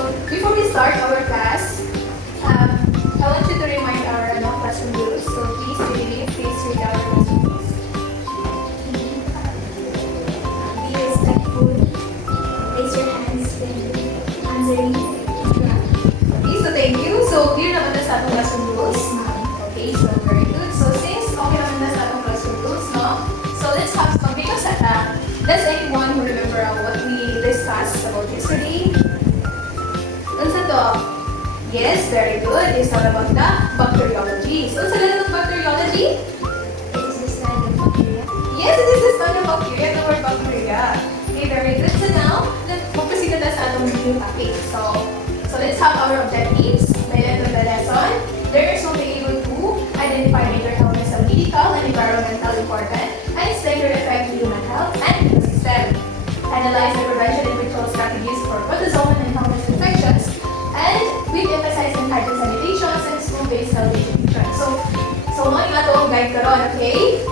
So before we start our class, I want you to remind our classroom rules. So please read our classroom rules. Be respectful. Raise your hands when answering. Okay, so thank you. So clear naman na sa atong classroom rules. Okay, so very good. So since okay naman na sa atong classroom rules, no? So let's have some, because does anyone who remember what we discussed about yesterday? Unsa to? Yes, very good. It's all about the bacteriology. So, unsa lang ng bacteriology? It is the study of bacteria. Yes, it is the study of bacteria, the word bacteria. Okay, very good. So now, let's proceed na sa atong new topic. So let's have our objectives by the end of the lesson. Learners will be able to identify major elements of medical and environmental importance and explain their effect to human health and the system. Analyze the prevention and control strategies for protozoan and fungus infections, and we emphasize on hygiene sanitations and school-based health education. So mo nga to guide karon, okay?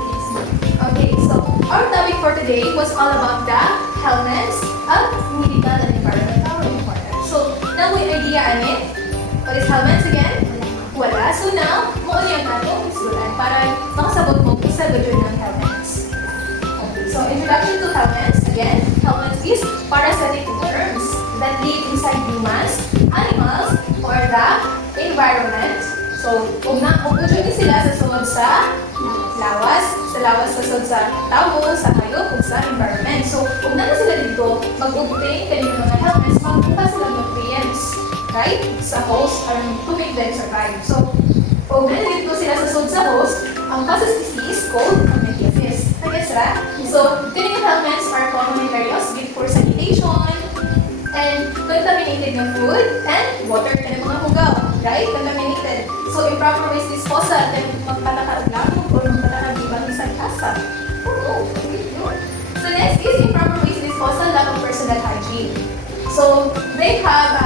Okay, so our topic for today was all about the elements of medical and environmental importance. So now may idea ani? What is elements again? Wala. So now, mo yung natong sulan para makasabot mo kung sa budget ng elements. Okay, so introduction to elements. Again, elements is parasitic worms that live inside humans, animals, or the environment. So, kung na-upload sila sa sunod sa lawas sa sunod sa tao, sa hayop, o sa environment. So, kung na sila dito, mag-obtain kanina mga elements, magkuha sila ng nutrients, right? Sa host, to make them survive. So, kung dito sila sa sunod sa host, ang causes disease called prometheus. Nag-gets ra? So, kanina elements are common materials good for sanitation, and contaminated ng food and water ka ng mga hugaw, right? Contaminated. So, improper waste disposal, then magpatakar lamang or magpatakar ibang isang kasa. Oh, no. So, next is improper waste disposal, lack of personal hygiene. So, they have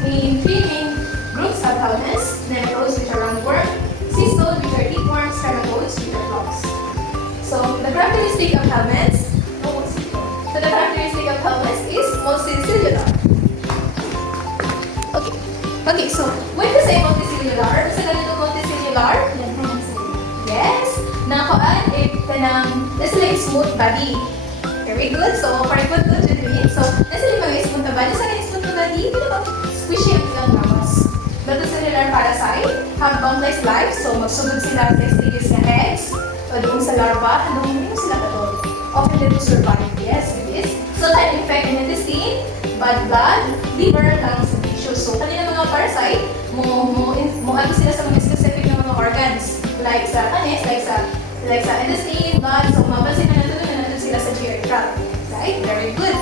three main groups of elements: nematodes, which are roundworm; cystodes, which are earthworms; trematodes, which are frogs. So, the characteristic of helmets, is multicellular. Okay, so when we say multicellular, sa ganito multicellular? Yes, nakuan nasa like smooth body. Very good. So, very good to dream. So, nasa yung mga smooth na body. Sa ganito smooth na body, hindi ba squishy ang ilang lawas. Multicellular parasite have boundless life. So, magsugod sila sa stages na eggs o doon sa larva. Hindi mo sila katol. Often they do survive. Yes, it is. So, can infect an intestine, bad blood, liver, lungs, and tissues. So, kanina mga parasite, ano sila sa mga specific na mga organs. Like sa kanis, like sa intestine, blood. So, mapansin na natin sila sa GI tract. Right? Very good.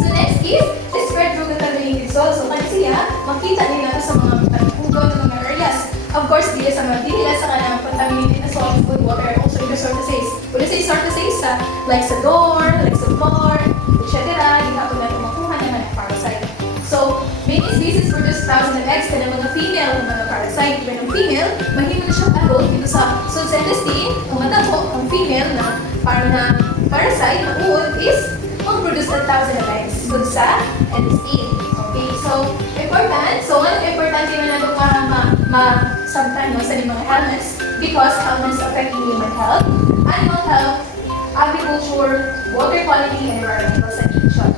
So, next is spread through contaminated soil. So, kanina siya, makita nila sa mga hugaw ng mga areas. Of course, dila sa kanang contaminated na soil, food, water, and also in the surfaces. When you say surfaces, like sa door, like sa floor, etc., hindi na natin makuha naman ang parasite. So, many species produce thousands of eggs ka ng mga female ng mga parasite. When ang female, mahimo na siyang adult dito sa intestine, ang matabo, ang female na parasite na uod is mag-produce 1,000 of eggs dun sa intestine. Okay, so, important. So, ano important yun na ito para sometimes sa mga helmets because helmets affecting human health, animal health, agriculture, water quality, and environmental sanitation.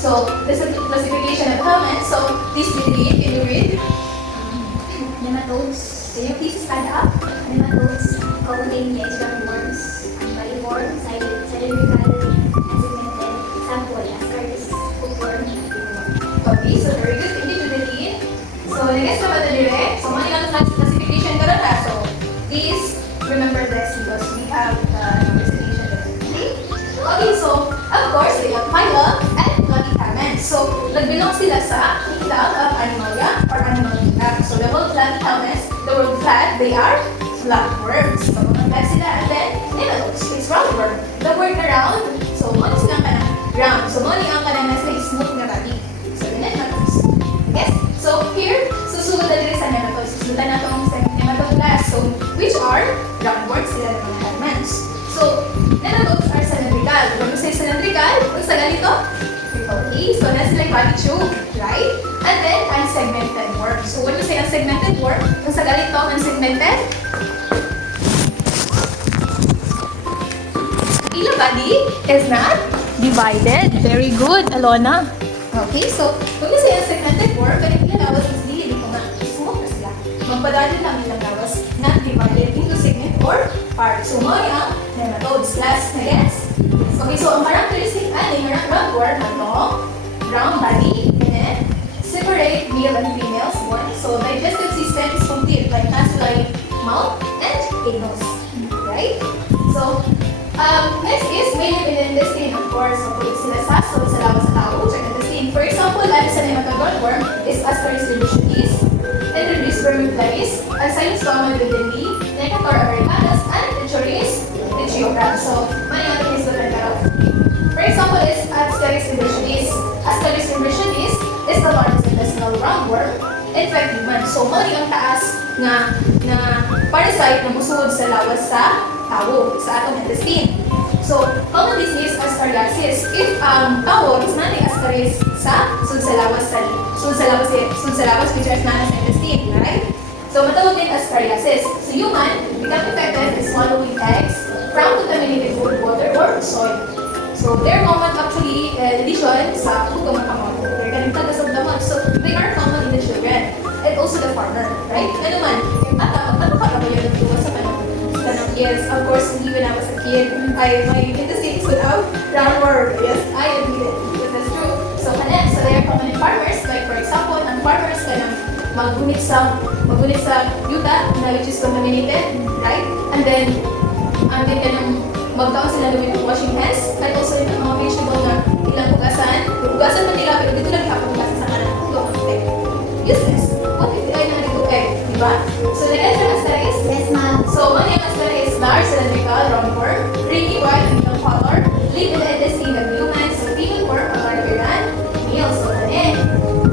So, this is the classification of helmets. So, please read. Can you read? Nematodes. Can you please stand up? Nematodes contain the roundworms, baliform, cylindrical, segmented, sample, ascaris, hookworm, and pinworm. Okay, so very good. Thank you to the lead. So, next naman na direct. So, mga ilang classification ka na. So, please remember this because we have the investigation there. Okay, so, of course, they have phylum and platyhelminths. So, nag-belong sila sa kingdom of Animalia or Animal Kingdom. So, the word platyhelminths, the word flat, they are flatworms. So, mga flat sila. And then, nematodes is roundworm. The word around, so, ano silang ka na? Round. So, ano ang ka na nasa smooth na body. So, the nematodes. Yes? So, here, susunod na din sa nematodes. Susunod na itong nematode class. So, which are roundworms sila ng mga helminths. So, nematodes are cylindrical. When we say cylindrical, kung sa ganito, okay, so that's like body tube, right? And segmented worm. So when you say ang segmented worm, kung sa ganito ang segmented, ila body is not divided. Very good, Alona. Okay, so when you say ang segmented worm, ganito yung lawas is dili ko nga. Smoke na sila. Magpadali lang nilang lawas not divided into segment or part. So mo yung nematodes. Last na guess. Okay, so ang characteristic ani ng roundworm ano, round body, and then separate male and females one. So digestive system is complete, like nasally mouth and anus, right? So next is male and intestine, of course. So kung sila sa lawas sa tao, check intestine. For example, ano sa nematode roundworm is Ascaris delusionis, Enteris vermiculais, Acyclostoma duodeni, Necator americanus, and Echuris regiocram. So many other things that are for example, is Ascaris imbritionis. Ascaris imbritionis is the largest intestinal roundworm infect human. So, mali ang taas nga parasite na musuod sa lawas sa tao, sa atong intestine. So, common disease Ascariasis. If tao is not Ascaris sud sa lawas which is not sa intestine, right? So, matawag din Ascariasis. So, human become infected by swallowing eggs from contaminated food, water, or soil. So, they're common actually, addition sa hukom ng pamako. They're ganun tagas of damag. So, they are common in the children. And also the farmer, right? Ano man, yung bata, magpapakala ba yun nagtuwa sa kanong years? Of course, hindi when I was a kid, my intestines would out roundworm. Yes, I admit it. That's true. So, so they are common in farmers. Like, for example, ang farmers kanang magunit sa yuta na which is contaminated, right? And then kanang magtaon sila with washing hands, at also yung mga vegetable na ilang hugasan man nila, pero dito lang hugasan sa kanan. Useless. What if ay nandito egg, di ba? So the answer Ascaris? Yes, ma'am. So one yung Ascaris is large cylindrical roundworm, really white and yellow color, live in the intestine of humans, so female worm are larger than male. So tanin.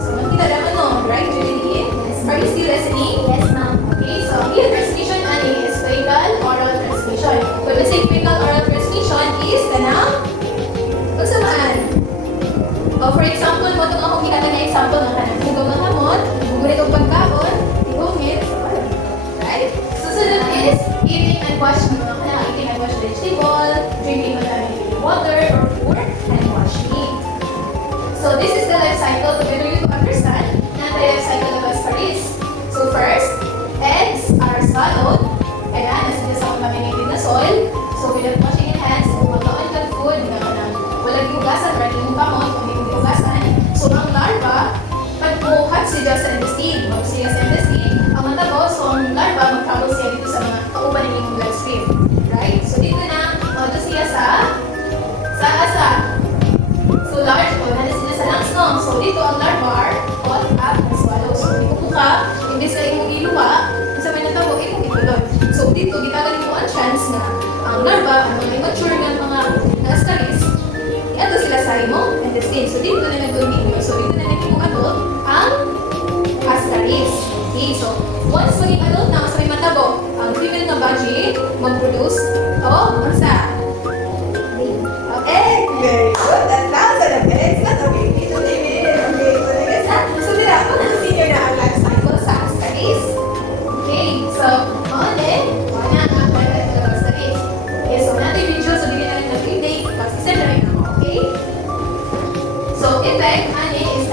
So makita naman no, right, Julie? Yes. Are you still listening? Yes, ma'am. Okay, so here transmission ani is fecal oral transmission. When we say fecal oral transmission is kanang unsaman. For example, mo itong akong kita na example ng kanang hugaw ng hamon, gugulit og pagkaon, ihungit, right? Susunod is eating and washing ng kanang eating and wash vegetable, drinking contaminated water, or poor and washing. So this is the life cycle. So better you to understand na the life cycle of Ascaris. So first, eggs are swallowed, kaya nasa sa contaminated na soil. So without washing your hands, kung magkaon ka food na walang hugasan, or yung kamon, kung hindi hugasan. So ang larva, pagbuhat siya sa intestine, mag siya sa intestine, ang matabo, so ang larva, mag-travel siya dito sa mga kauban ng inyong bloodstream. Right? So dito na, mag siya sa asa. So large, nandun sila sa lungs, no? So dito ang larva are caught up and swallowed. So dito po ka, imbes na imong iluwa, sa may natabo, imong itulog. So dito, gitagan mo ang chance na ang larva, ang mga immature ng mga Ascaris, iato sila sa imong intestine. So dito na nag-dominate nyo. So dito na naging adult ang Ascaris. Okay, so once maging adult na, sa may matabo, ang female na body mag-produce o sa egg. Very good. That sounds like an egg. Not a baby. So they made it. Okay, so I guess that. So dito ako na-continue na ang life cycle sa Ascaris. Okay, so wala ang Ascaris. Okay, so natin video. So dito na rin na-update. Kasi na rin ako. Okay? So effect, ani is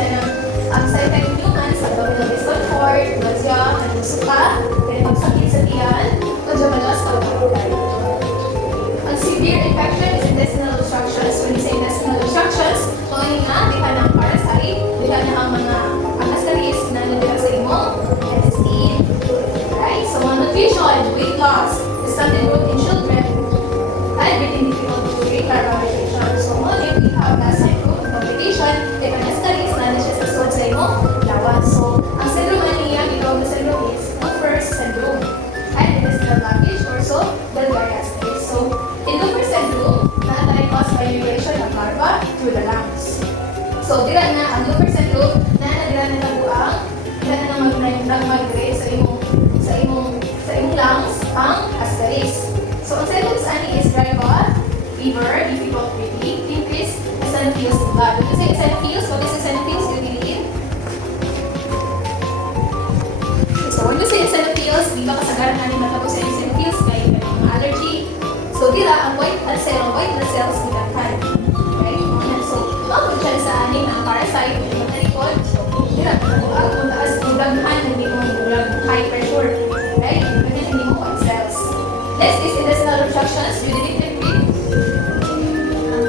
ang sa effect ng humans, abdominal discomfort, nausea, suka, kaya magsakit sa tiyan, medyo malas pag-pagulay. Ang severe infection is intestinal obstructions. When we say intestinal obstructions, kung nga, di ka ng parasite, di ka na ang mga Ascaris na nandito sa imong intestine. Right? So, malnutrition, weight loss, stunted growth in children, and breathing difficulty, carbonization. So, we have gastric complication, di ka Ascaris na nandito siya sa suod sa imong lawas. So, ang syndrome niya, itawag na syndrome is Kupfer's syndrome. And intestinal blockage, also, Bullgaria Ascaris. So, in Kupfer's syndrome, na-caused by migration of larva through the lungs. So, dira na ang Kupfer's syndrome na buang kung taas kung daghan hindi mo murag high pressure. Right? Kanya hindi mo on cells. Next is intestinal obstructions. You didn't even read.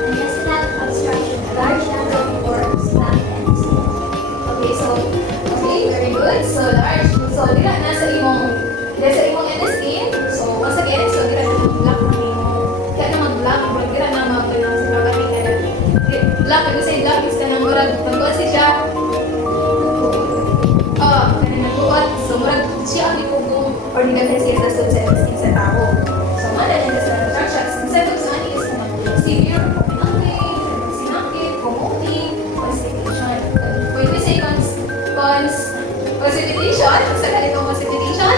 Intestinal obstruction, a large number of worms, flatulence. Okay, so, okay, very good. So, large. So, dira na sa imong intestine. So, once again, so, dira na mag-block ng imong, kaya na mag-block, but dira na mag-block sa babalik ka na. Block, kasi block is ka na murag, mag-block siya. Kaya nag-block. So, murag, siya ang ipugong, or nagagay siya sa intestine sa tao. So, mana na sa obstructions. Instead of saan is na severe or pinangkin, sinangkit, promoting, constipation. When we say constipation, sa ganitong constipation,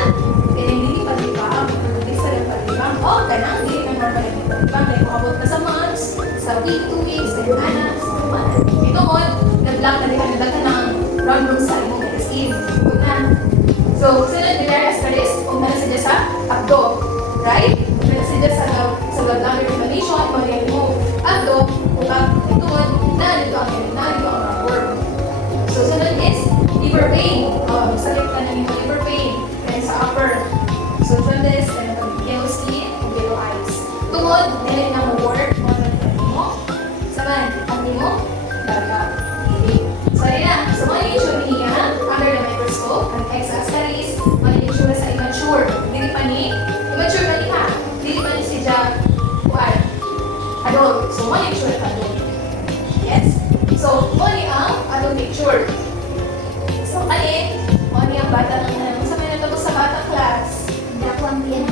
hindi palibang, hindi sa palibang, o kanang hindi na normal yung palibang, like umabot na sa months, sa week, 2 weeks, sa anak, sa month. Ito mo, nag-block na din ka ng run sa imong intestine. Good na. So, sunod, biliary ascaris, kung na siya sa abdo, right? Kung na siya sa gallbladder inflammation, kung na mo abdo, kung ituod, na ang worm. So, sunod is liver pain. Sakit ka na yung liver pain. Kaya sa upper. So, from this, kaya yellow skin, yellow eyes. Tungod, dahil na mo-work, mo. Saman, ang mo, baga. So, yun na. So, mga issue niya, under the microscope, ang X-ascaris, mga issue sa immature. Dili pa ni, immature pa ni ha. Dili pa ni siya, adult. So, mga issue at adult. Yes. So, money ang adult picture. So, alin? Money ang bata ng sa may natapos sa bata class. Dakwang yan.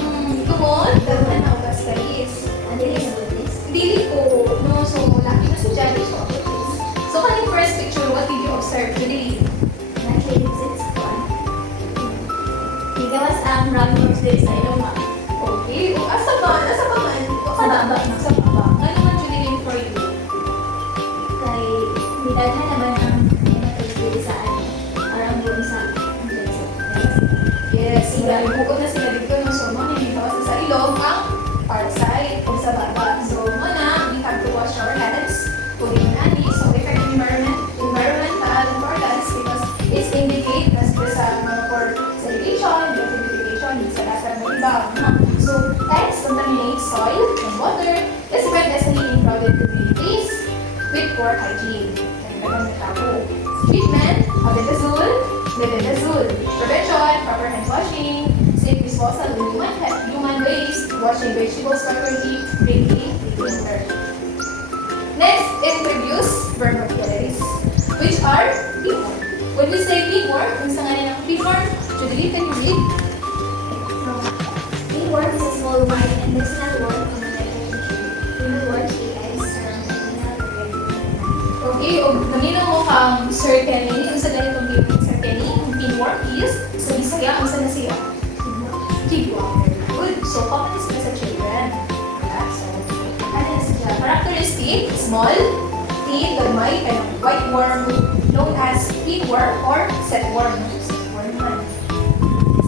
Tumon, daghan na ugas guys. Ang dili sa butis. Dili ko, no, so, laki na si Jaddy so ugas. So, kaning first picture, what did you observe today? Naturally exists one. Higawas ang roundworms din sa ilong mga. Okay, o, asa ba man? Sa baba. Sa baba. Ano man Julie for you? Kay nidaghan naman ang dili sa ano. Around yung sa Yes, sila, ibukod na sila dito ng so, mga nilibawas sa ilong ang outside o sa baba. So, muna, we have to wash our hands. Pwede na ni, so effect ng environmental importance because it's indicate na sa mga for sanitation, purification, sa lasa ng iba. So, X contaminate soil and water. This prevent destiny in crowded communities with poor hygiene. Kaya ng tao. Treatment, albendazole. Prevention, proper hand washing, safe disposal of human waste, washing vegetables properly, drinking water. Next, introduce vermiculars, which are pinworm. When we say pinworm, kung sa ngayon ng pinworm, Julie, can you read? Pinworm is a small white and medicinal worm of the pinworm lay eggs around the terminal area. Okay, o gamino mo kang Sir Kenny, kung sa ganitong giving Sir Kenny, yung pinworm is, sa Bisaya, ang sa nasiya? Kigwa. Good. So, common is sa children. Yeah, so, ano na sila? Characteristic, small, thin, gamay, and white worm known as pinworm or setworm. Setworm naman.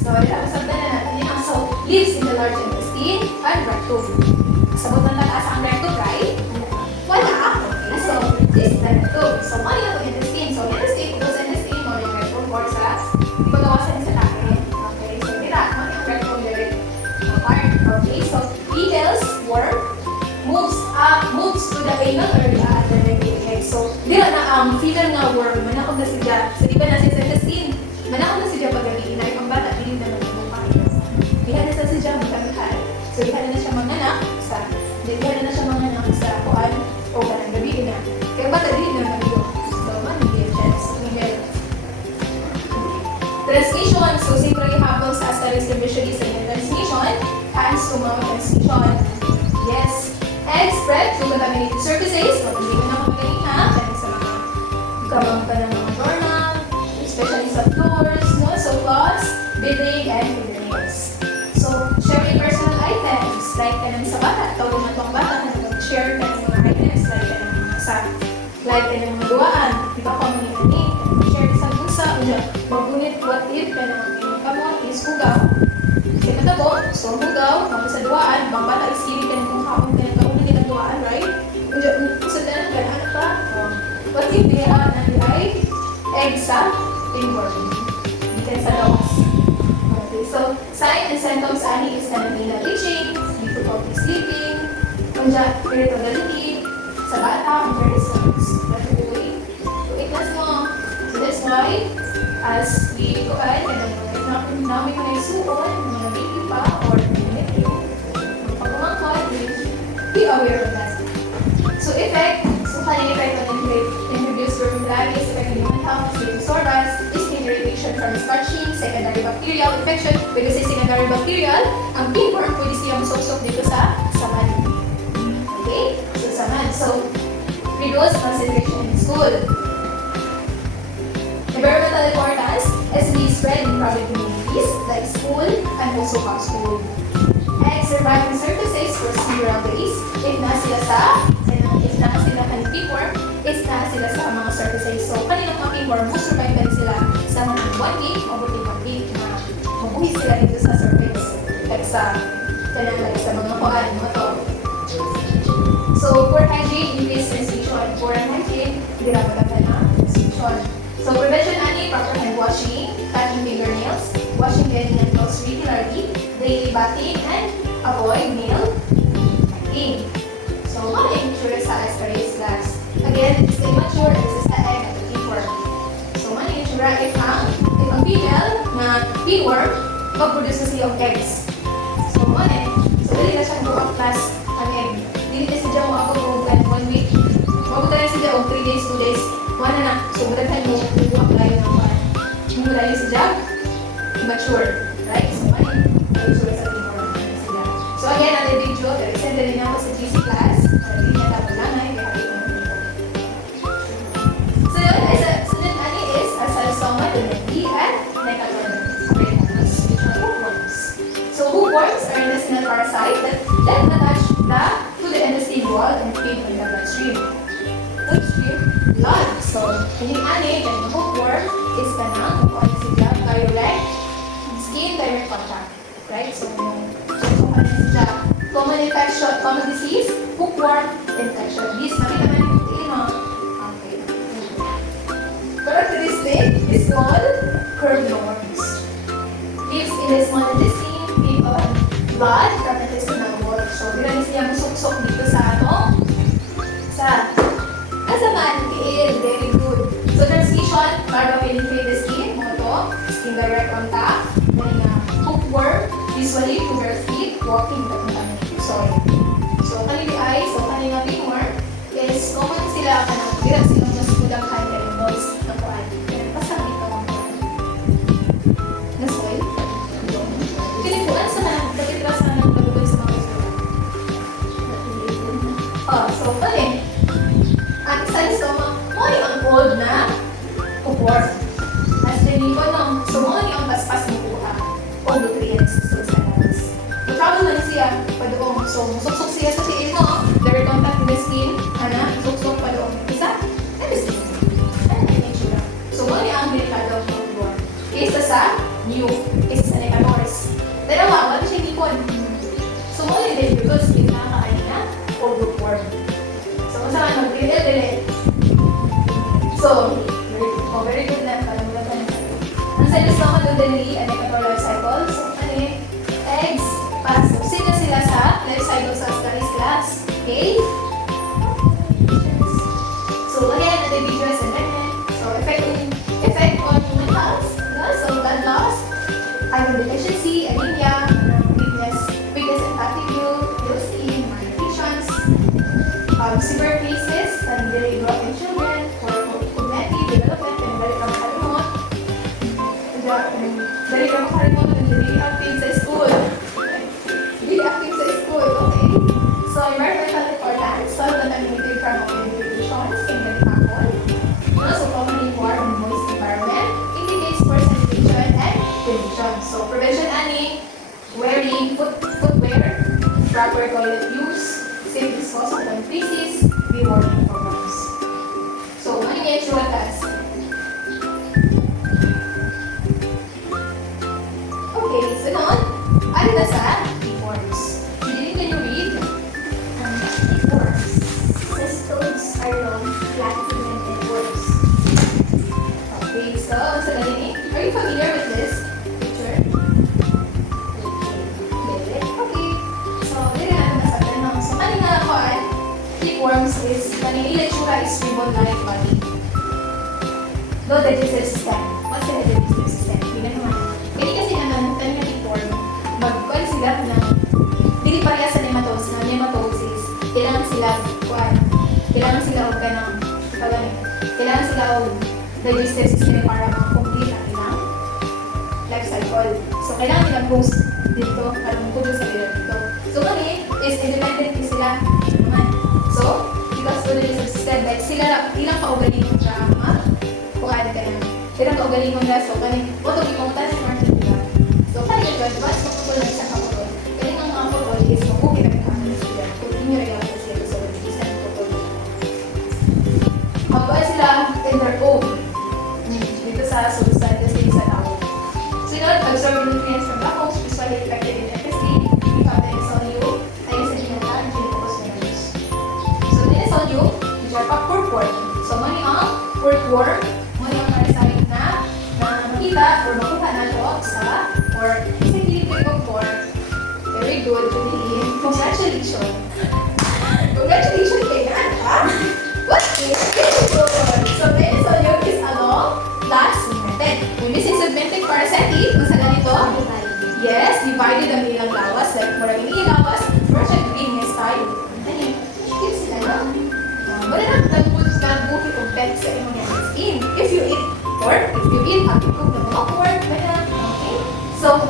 So, usap na natin yun. So, lives in the large intestine and rectum. Sabot ng taas ang rectum, right? Wala. Okay, so, this is the rectum. So, mali na itong intestine. So, intestine, kung sa intestine, mali ang rectum or sa ipagawasan sa takin. Okay, so, dira, mali ang rectum direct part. Okay, so, females worm moves to the anal area at the egg. So, dira na ang female nga worm, manakot na siya. So, di ba na siya sa intestine? Manakot na siya pag-gabi. Inay ang bata, hindi na nagmumukha. Bihan na sa siya magkamihan. So, bihan na siya manganak sa, bihan na siya manganak sa kuan o kanang gabi na. Kaya bata, hindi na nagmumukha. So, man, hindi yan siya. So, female. Transmission. So, siyempre hapon sa ascaris usually sa transmission. Hands to mouth transmission. Yes. Egg spread to contaminated surfaces. So, hindi mo na magaling ha. Dahil sa mga kamang pa ng mga doorknob, especially sa floors, no? So, cloths, bedding, and fingernails. So, sharing personal items. Like ka ng sa bata. Tawag mo itong bata na nag-share ka ng mga items. Like ka ng mga sa like ka ng mga duwaan. Di ba kung mga ni? Share ka sa busa. Magunit, what if ka ng mga kamot is hugaw. Kasi matabo, so hugaw, kapag sa duwaan, bang bata is kilig ka ng kung kapag ka ng kaunin ka ng duwaan, right? Sa tanan ka, ano pa? What if they are ay egg sa pinworm. You can sa dogs. Okay, so sign and symptoms ani is kanang itching, difficulty sleeping, kunja irritability, sa bata, ang very symptoms. But anyway, so ikas mo. So that's why, as we go ahead, if namin ko na isuon, mga baby pa, or pagkumangkot, be aware of that. So effect, so kanang effect on introduce vermiculitis, effect on human health, Pseudomonas, skin irritation from scratching, secondary bacterial infection. Pwede sa secondary bacterial, ang pinworm pwede siya masok-sok dito sa saman. Okay? So saman. So, reduce concentration in school. Environmental importance is we spread in crowded communities like school and also household. And surviving surfaces for several days. If na sila ang pinworm, is na sila sa mga surfaces. So, kaninang mga pinworm, survive ka sila sa mga 1 week o 1 week na mabuhi sila dito sa surface. Like sa mga kuan, mga to. So, poor hygiene, increased transmission. Poor hygiene, ginagawa na transmission. So, prevention ani, proper hand washing, cutting fingernails, washing getting and clothes regularly, daily bathing, and avoid nail biting. So, what ensure sa asparagus glass? Again, stay mature, this is the egg at the pinworm. So, what ensure if ang female na pinworm, mag-produce na siya of eggs. So, dali na siyang go up class ang egg. Dili na siya mo ako kung 1 week. Mabuta na siya o 3 days, 2 days. Wala na. So, mudaghan mo, buwak layo ng kuhan. Mula yun siya, immature. Right? So, mature sa pinworm sila. So, again, ang video, send na rin ako sa GC class. Hindi niya tapos lang, kaya happy ko. So, yun, sunod ani is, asalisoma, delendi, and necrotomus, which are hookworms. So, hookworms are intestinal parasite that attach to the intestine wall and feed on the bloodstream. Blood. So, hindi ani, yung hookworm is kanang, kung ano sila, direct skin, direct contact. Right? So, kung ano sila, common infection, common disease, hookworm infection. This, nakita man yung putiin, no? Okay. Characteristic is called curved worms. Lives in the small intestine, feed on blood from intestinal wall. So, bilang siya musok-sok dito sa atong Asamaan, very good. So, transition, para penetrate the skin, mga to, skin direct contact, then hookworm, usually to their feet, walking the contaminated soil. So, kanina pinworm is common sila kanang bilang silang mas kulang kanya yung moist na kuhan. Pasang dito ang kuhan. Na soil. Kinikuan sa mga, kapitira sa mga pagbubuhay sa mga soil. So, ang salisoma, mo ang old na hookworm. As tinipon no, so mo ang paspas mo kuha o nutrients so sa lungs. Travel man siya padoong, so musuksok siya sa tiil no, direct contact with the skin, suksok padoong. Isa, everything. Ano yung itsura? So mo ang delikado ng hookworm. Kaysa sa new, kaysa sa necrotomus. Dalawa, wala siya tipon. So mo din because hindi nakakain na o hookworm. So kung saan mag-dili. So, very good na. Ang salisoma doon din ang necrotomal cycle. So, eggs, pasok na sila sa life cycle sa Ascaris class. Okay? So, again, the video is amendment. So, effect on human health. So, blood loss, iron deficiency, anemia, weakness in attitude, low skin, malnutritions, severe cases, and delayed growth in children, cognitive development, and dali ka makalimot, and really active sa school. Really active sa school, okay? So, environmental importance, soil contaminated from irrigations, and manufactured. So, commonly warm and moist environment indicates poor sanitation and pollution. So, prevention ani, wearing footwear, proper toilet use, safe disposal of feces, rewarding programs. So, ano yung ensure task? Okay, so noon, ano na sa worms? Didn't you read? Worms. Cestodes are long, flat, and worms. Okay, so sa rice ribbon-like body. No digestive system. What's the digestive system? Hindi naman. Hindi kasi naman, kanya form, mag-kuhan sila ng, hindi pareha sa nematodes na nematodes is, kailangan sila, kailangan sila og kanang, kailangan sila og digestive system para ma-complete ang ilang life cycle. So, kailangan nilang host dito para mag-produce sa ilang dito. So, kani is independent din sila naman. So, because to the system, like sila, ilang kaugalingon siya, kuhaan ka na. Ilang kaugalingon na, so, kani, oto, ipunta sa market nila. So, kani, but makapul lang siya kaputol. Kani ang mga kaputol is mabuki na kami na sila. Kung hindi nyo rin ako sila, so, isa ng kaputol. Magkuhan sila in their own. Dito sa substance kasi sa tao. Sunod, absorb the nutrients from the host, visually affected in FSD, becoming SLU, ay sa ginata, and pinipokos na nose. So, din SLU, which are pork. So, mani ang pork, mani ang parasite na makita or makuha na to sa pork. Kasi delivery of pork, very good to be in. Congratulations! Congratulations kay Yan, ha? What is this? So, din SLU is along last segmented. When this is segmented parasitic, masa ganito? Yes, divided ang ilang lawas. Like, maraming ilang lawas, first and green is tayo. Ano yun? Chicken sila lang. Wala na nagbuhi o pet sa imong skin. If you eat pork, if you eat cook na mga pork, wala. Okay? So,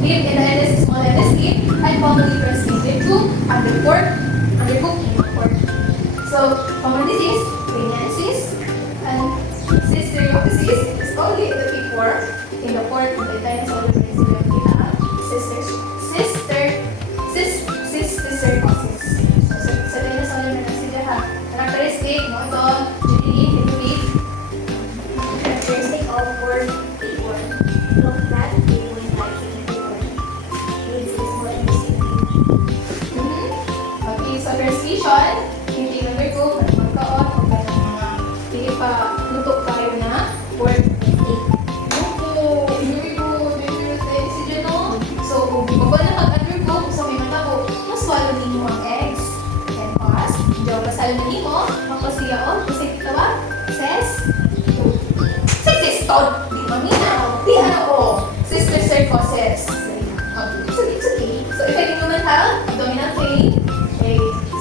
live in the small intestine and commonly transmitted to undercooked pork. So, common disease, Raynaud's and Cysticercosis is only in the pig form. In the pork, the dinosaur is Cysticercosis. So, sa dinosaur na sila ha. Characteristic, no? Ito, GDE, Characteristic of pork, tapeworm. Look flat, tapeworm like tapeworm. Leaves is more interesting. Okay, so translation, hindi number 2, magkaon, o mga hindi pa luto tayo na pork. Very good, si Juno. So, pag wala pag-undercook, so may matabo, mas swallow ninyo ang eggs. And pause, diyo pasal na nimo, makasiya o, kasi kita ba? Cystostol, di maminaw, di ano o, Cysticercosis. It's okay. So, if any human have abdominal pain,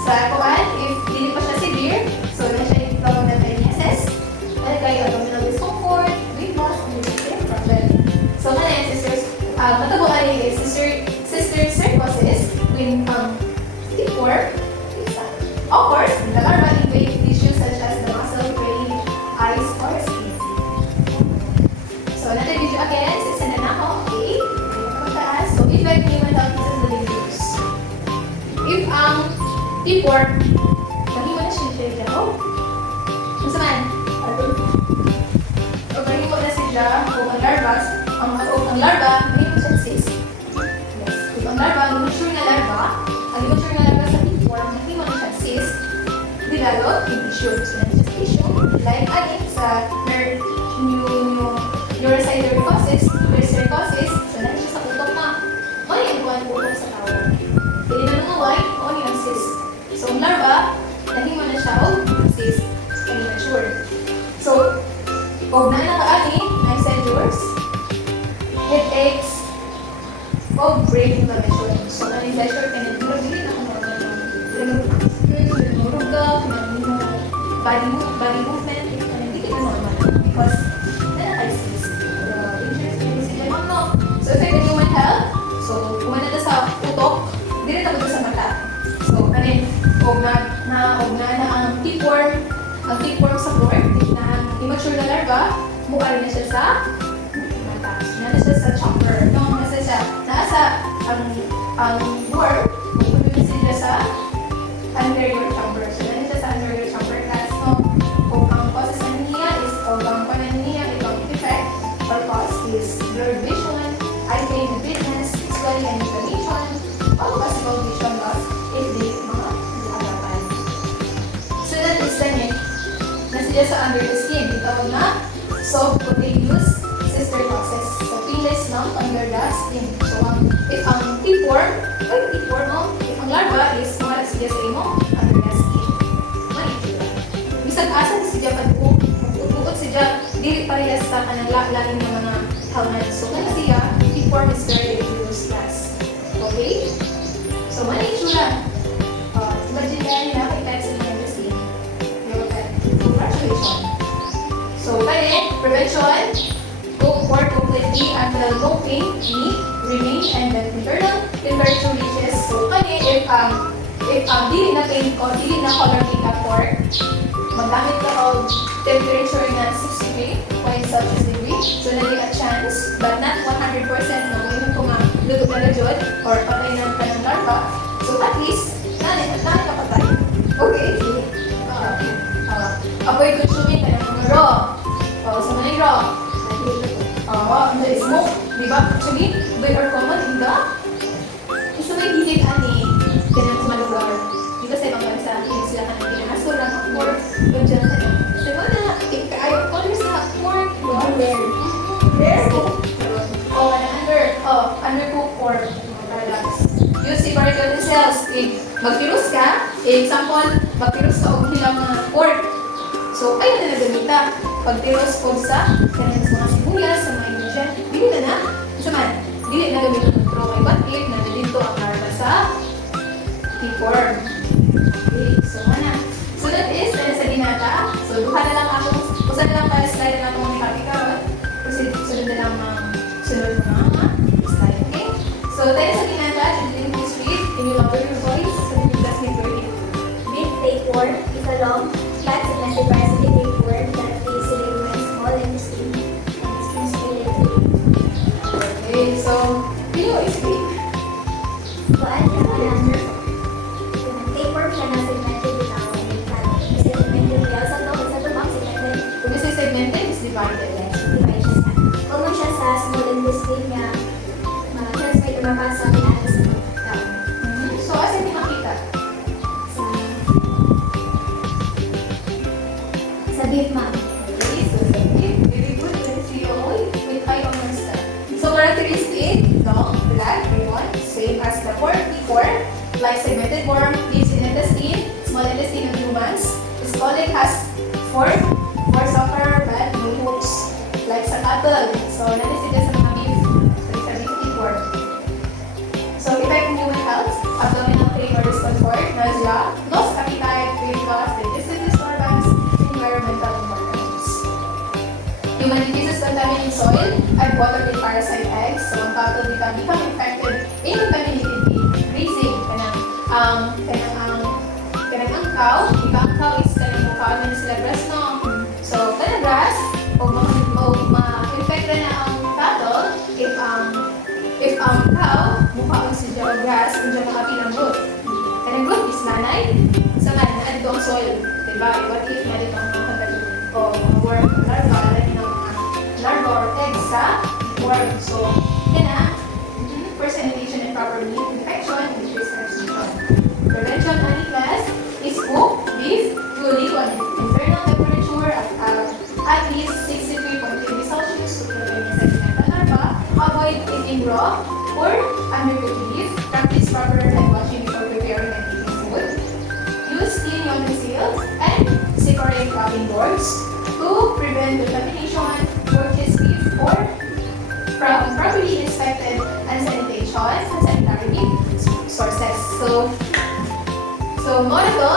sa kuhan, if hindi pa siya severe, so na siya yung abdominal diagnosis, ano kayo, abdominal discomfort, weight loss, and weight problem. So, matabo ay Cysticercosis when tapeworm. Of course, the larva invade tissues such as the muscle, brain, eyes, or skin. So, another video again, sisend na ako, okay? Pagtaas. So, effect human health is the dangerous. If ang tapeworm, mahimo na siya siya. Oh! Ano sa man? Pag mahimo na siya, kung ang larvas, ang larva, mahimo siya cyst. Yes. Kung ang larva, ang immature na larva sa tapeworm, mahimo na siya cyst, develop in tissue. So, nandiyan sa tissue, like anin sa neurocytosis, so nandiyan siya sa utok na. Ano yung buwan utok sa tao? Pwede na mga white, o ano yung cyst. So, ang larva, nahimo na siya o cyst, and mature. So, kung nakaani, seizures, headaches, o brain inflammation. So, ang seizure, kaya nagdili na kung murug ka, body movement, hindi ka normal. Because, cyst. Dangerous, sila yung no. So, effect on human health. So, kung ano na sa utok, hindi na sa mata. So, kanin, og na ang tapeworm sa pork, na ang immature na larva, mukha rin na siya sa mata. Na siya sa chopper. No, nasa siya, nasa ang worm, pupunta sila sa anterior chamber. So, na siya sa anterior chamber. Kasi, no, kung ang causes na niya is, o ang panan niya, itong effect, or cause is blurred vision, eye pain and weakness, swelling and inflammation, all possible vision loss if they mga agapan. So that is then na sila sa under the skin. Itawag na subcutaneous cysticercosis. So painless lump under the skin. So if ang tapeworm, if ang larva is mga sila sa imo under the skin. Manipula. Bisag siya pag-bukod siya, dili parehas sa kanang lain ng mga helmet. So, kaya siya, before is very dangerous class. Okay? So, mali itsura. Imagine kaya nila kay pencil na yung mistake. Congratulations. So, kaya, prevention, go for completely until no pain, need, remain, and then internal temperature reaches. So, kaya, if dili na pain o dili na color makeup for, magamit ka og temperature na 63.7 degree. So, nali a chance, but not 100% na ngayon kung luto na na jud or patay na ka ng larva. So, at least, nani ka patay. Okay? Avoid consuming ka ng mga raw. Sa mga raw. The smoke. Diba? Actually, they are common in the isa may hilig ani ganyan sa mga lugar. Diba sa ibang bansa, hilig sila ka ng pinahaso lang ang pork. Doon dyan sa iyo. So, wala, ayaw color sa pork. Rare. Rare? Undercooked pork. Products. Use separate cells. Magpirus ka, example, magpirus ka og hilang na pork. So, ayun na nagamita. Pagpirus ko sa kanang mga sibuyas, sa mga ingredient, dili na. So man, dili na gamit ang control. May batik na dito ang larva sa T-form. Okay, so mana. So that is, sa dinata. So, duha na lang ako. Usa na lang para slide na ako ng copy karon. Kasi sunod na lang sunod na mga slide. Okay? So, tayo sa dinata, children, please read. Can you lower your voice? So, that's my verdict. Beef tapeworm is a long, flat segmented parasitic tapeworm that is cellular and small in the skin. And its skin is related to it. Okay, so, can you explain? Kuan siya ka lang. Tapeworm siya na segmented bitaw and flat. May segmented wheel sa tubang segmented When you say segmented, it's divided. divide siya sa. Common siya sa small intestine nga ma-transmit o mapasa sa pinatas sa tao. So, asa yung makita? Sa beef ma'am. Okay, so very good. Let's see you all with high on your step. So, characteristic, long, black, ribbon, same as the pork before, like segmented worm, lives in intestine, small intestine of humans. Its colon has four sucker, but no hooks, like sa cattle. So, natin sila sa mga beef. So, it's a beef worm. So, effect in human health, abdominal pain or discomfort, nausea, loss of appetite, weight loss, digestive disturbance, environmental importance. Human diseases contaminated soil and water with parasite eggs. So, ang cattle become infected in contaminated feed, grazing, kanang ang cow, ang cow is kanang mukhaan na sila grass, no? So, kanang grass, o ma-infect na ang cattle if ang cow, mukhaan sila grass, kung dyan makapin ang growth. Kanang growth is nanay, sa man, na dito ang soil. Diba? What if na dito ang mga o mga worm o larva, lagi ng mga larva or eggs sa worm. So, yan na. First sanitation and proper meat infection, which is transmission. Prevention only class is cook beef fully on internal temperature at least 63.3 degrees Celsius to prevent segmental larva. Avoid eating raw or undercooked beef. Practice proper hand washing before preparing and eating food. Use clean utensils and separate cutting boards to prevent contamination. Purchase beef or from properly inspected and sanitary meat sources. So, mo na to,